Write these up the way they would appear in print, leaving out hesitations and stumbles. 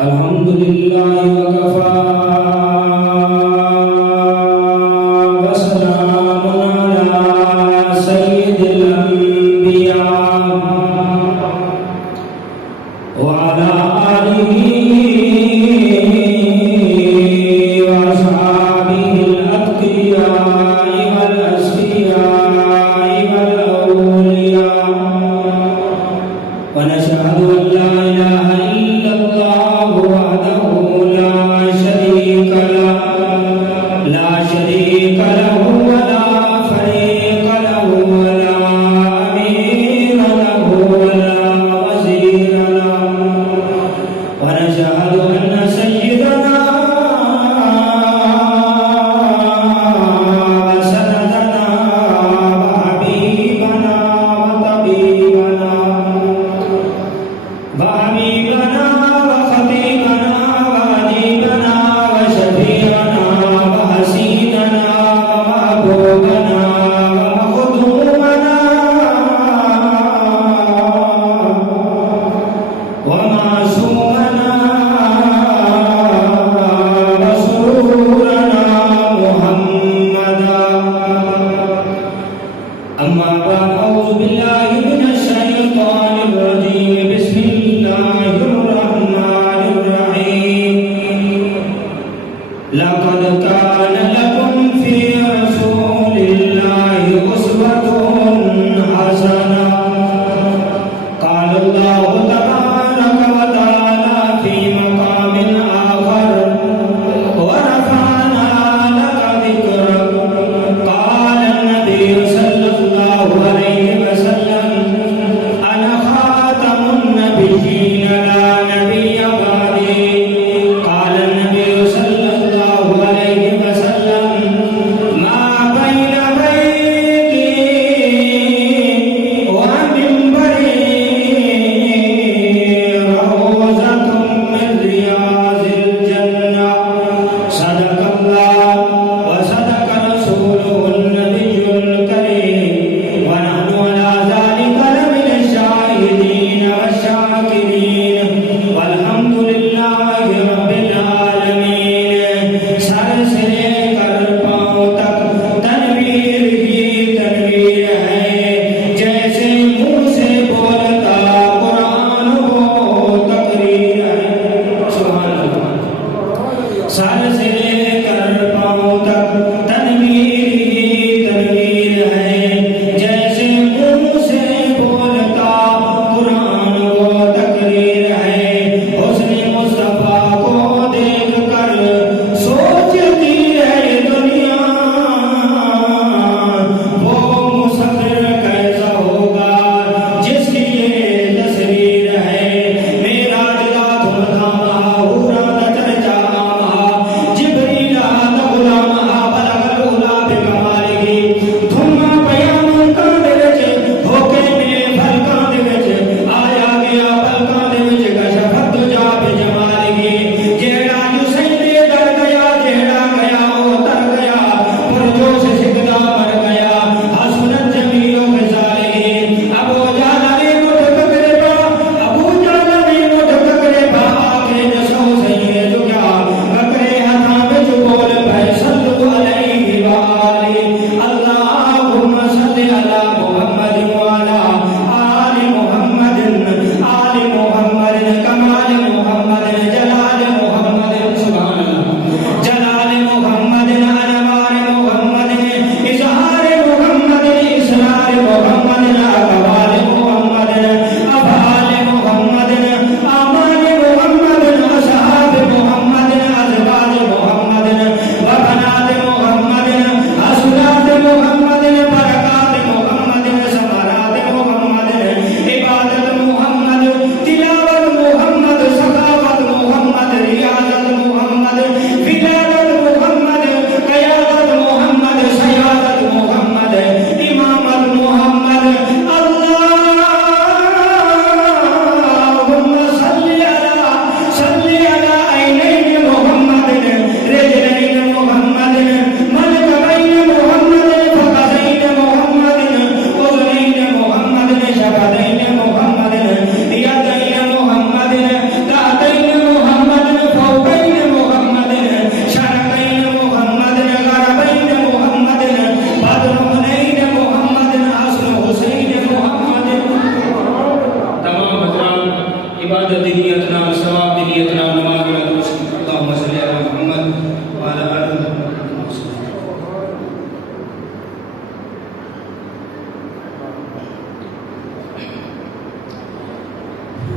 الحمد لله وكفى وسلام على سيد الأنبياء وعلى آله وأصحابه الأتقياء والأصفياء والأولياء ونشهد أن لا إله إلا الله وحده لا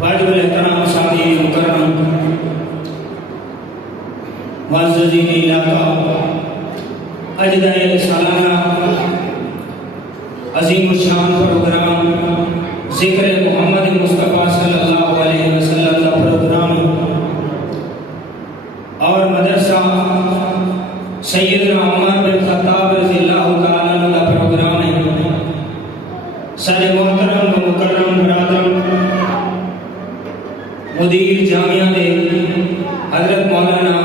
واجب الاحترام ساتھی مکرم معززین علاقہ، اجدائے سالانہ عظیم الشان پروگرام ذکر محمد مصطفیٰ صلی اللہ علیہ وسلم کا پروگرام اور مدرسہ سیدنا عمر بن خطاب رضی اللہ تعالیٰ عنہ کا پروگرام ہے۔ سارے محترم و مکرم برادرم، مدیر جامعہ دے حضرت مولانا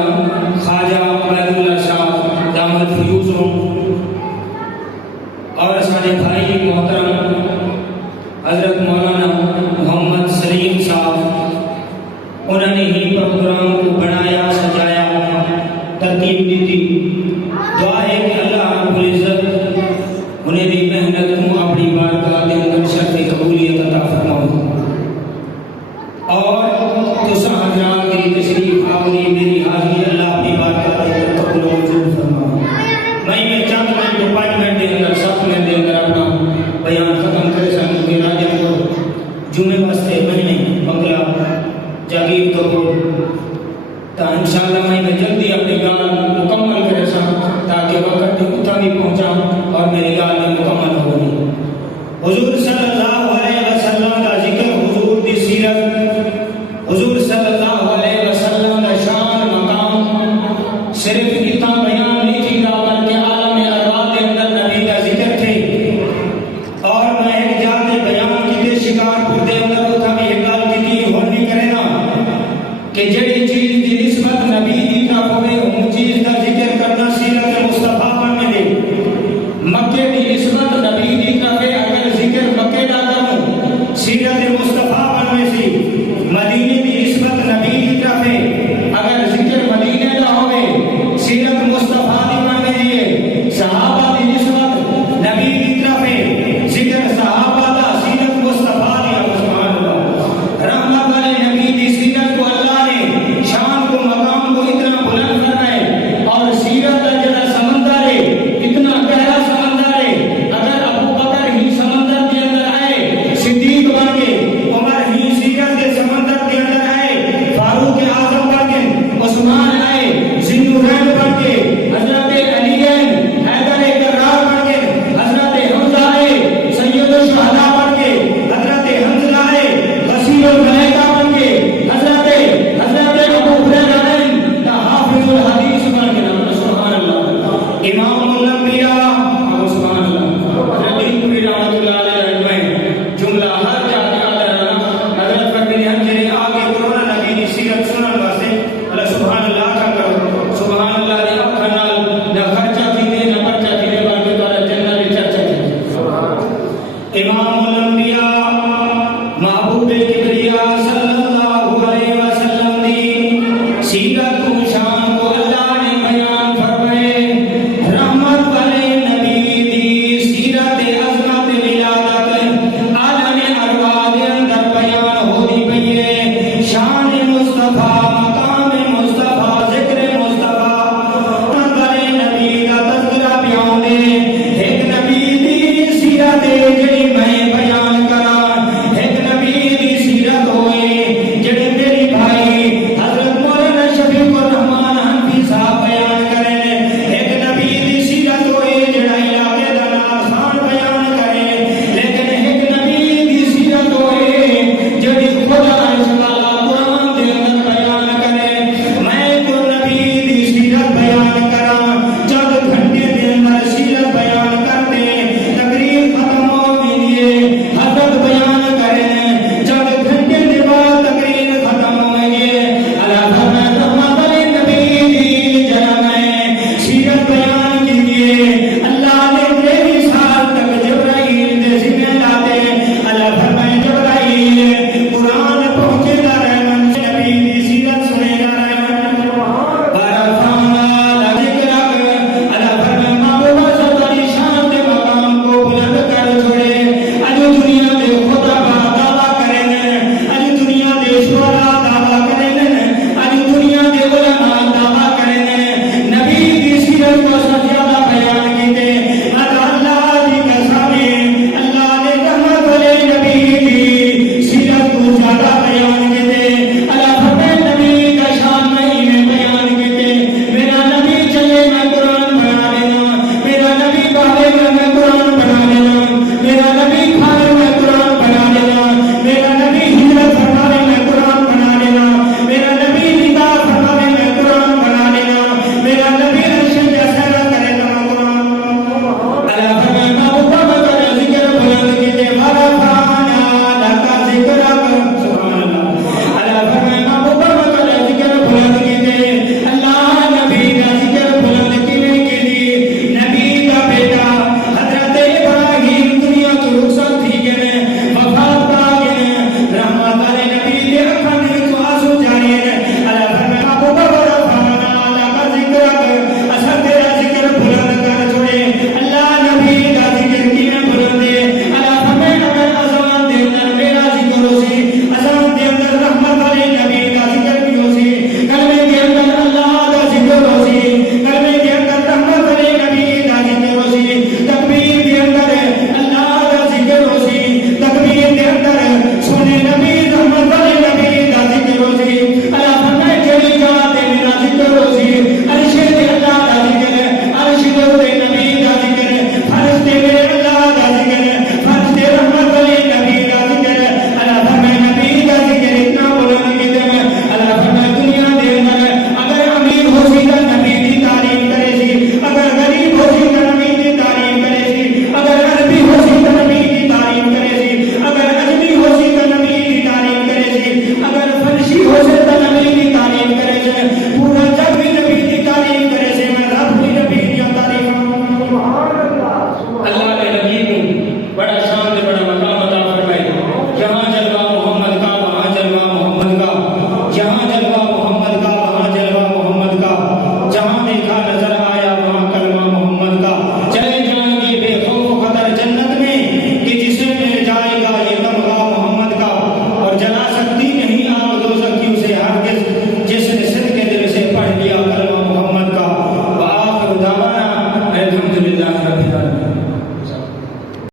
خواجہ عبید اللہ صاحب دامت فیوزوں، اور سارے بھائی محترم حضرت مولانا محمد سلیم صاحب، انہوں نے ہی پروگرام کو بنایا، سجایا، ترتیب دی تھی۔ دعا ہے کہ اللہ رب العزت انہیں بھی محنت کو اپنی بارگاہ کے اندر شرف قبولیت عطا فرمائے، اور تساں حضرات کی تشریف آوری میری حاضری اللہ اپنی بارگاہ کے اندر قبول و منظور فرمائے۔ میں یہ چند منٹ تو 5 منٹ کے اندر 7 منٹ کے اندر اپنا بیان ختم کرے سکوں کہ راجہ کو جمعے